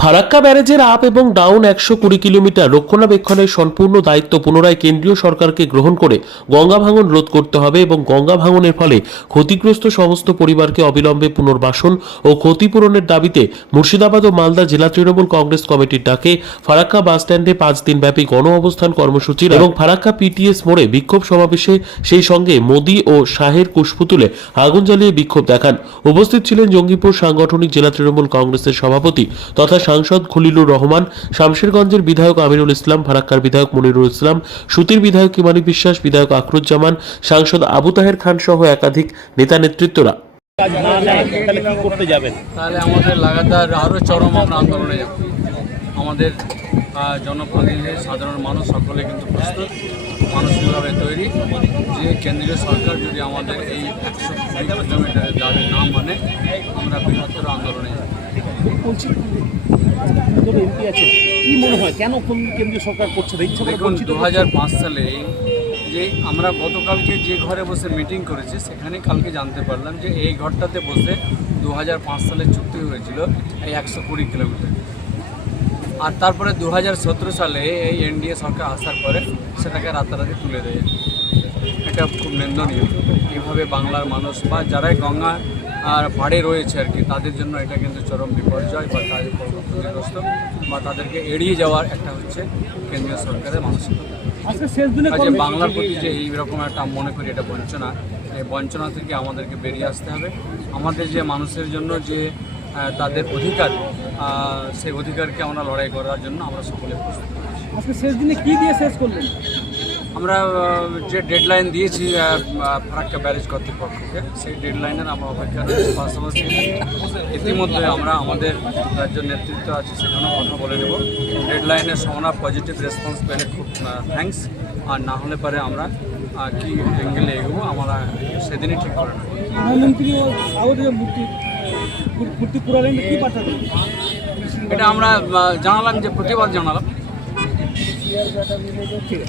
Farakka ব্যারেজের up এবং down 120 kilometre রক্ষণাবেক্ষণের সম্পূর্ণ দায়িত্ব পুনরায় কেন্দ্রীয় সরকারকে গ্রহণ করে গঙ্গা ভাঙন রোধ করতে হবে এবং গঙ্গা ভাঙনের ফলে ক্ষতিগ্রস্ত সমস্ত পরিবারকে অবিলম্বে পুনর্বাসন ও ক্ষতিপূরণের দাবিতে মুর্শিদাবাদ ও মালদা জেলা তৃণমূল কংগ্রেস কমিটির ডাকে ফারাক্কা বাসস্ট্যান্ডে 5 দিনব্যাপী গণ অবস্থান কর্মসূচি এবং ফারাক্কা পিটিএস মোড়ে বিক্ষোভ সমাবেশে সেই সঙ্গে মোদি ও শাহের কুশপুতুলে আগুন জ্বালিয়ে বিক্ষোভ দেখান। উপস্থিত ছিলেন জঙ্গিপুর সাংগঠনিক জেলা তৃণমূল কংগ্রেসের সভাপতি তথা সাংসদ খলিলুর রহমান, শামশেরগঞ্জের বিধায়ক আমিনুল ইসলাম, ফারাক্কার বিধায়ক মনিরুল ইসলাম, সুতির বিধায়ক ইমানি বিশ্বাস, বিধায়ক আখরুজ্জামান, সাংসদ আবু তাহের খান সহ একাধিক নেতা নেতৃত্বরা। তাহলে আমাদের লাগাতার আরও চরম আমরা আন্দোলনে যাব। আমাদের জনপ্রতিনিধি সাধারণ মানুষ সকলে কিন্তু প্রস্তুত, মানসিকভাবে তৈরি যে কেন্দ্রীয় সরকার যদি আমাদের এই 120 কিলোমিটারের দাবি না মানে আমরা বৃহত্তর আন্দোলনে যাব। এমপি আছে, কি মনে হয় কেন কেন্দ্রীয় সরকার করছে? দেখুন 2005 সালে যে আমরা গতকালকে যে ঘরে বসে মিটিং করেছি সেখানে কালকে জানতে পারলাম যে এই ঘরটাতে বসে 2005 সালে চুক্তি হয়েছিল এই 120 কিলোমিটার। আর তারপরে 2017 সালে এই এনডিএ সরকার আসার পরে সেটাকে রাতারাতি তুলে দেয়। এটা খুব নিন্দনীয়। এইভাবে বাংলার মানুষ বা যারাই গঙ্গা আর পাড়ে রয়েছে আর কি তাদের জন্য এটা কিন্তু চরম বিপর্যয় বা তাদের ক্ষতিগ্রস্ত বা তাদেরকে এড়িয়ে যাওয়ার একটা হচ্ছে কেন্দ্রীয় সরকারের মানসিকতা। বাংলার প্রতি যে এইরকম একটা মনে করি এটা বঞ্চনা, এই বঞ্চনা থেকে আমাদেরকে বেরিয়ে আসতে হবে। আমাদের যে মানুষের জন্য যে তাদের অধিকার, সেই অধিকারকে আমরা লড়াই করার জন্য আমরা সকলে প্রস্তুত। আজকে শেষ দিনে কি দিয়ে শেষ করলেন? আমরা যে ডেডলাইন দিয়েছি ফারাক্কা ব্যারেজ কর্তৃপক্ষকে সেই ডেডলাইনের আমরা অপেক্ষা রয়েছি। পাশাপাশি ইতিমধ্যে আমরা আমাদের রাজ্যের নেতৃত্ব আছে সেখানেও কথা বলে নেব। ডেডলাইনের সমানা পজিটিভ রেসপন্স পেলে খুব থ্যাঙ্কস, আর না হলে পরে আমরা কি অ্যাঙ্গেলে এগোবো আমরা সেদিনই ঠিক করে নেব। এটা আমরা জানালাম যে প্রতিবাদ জানালাম।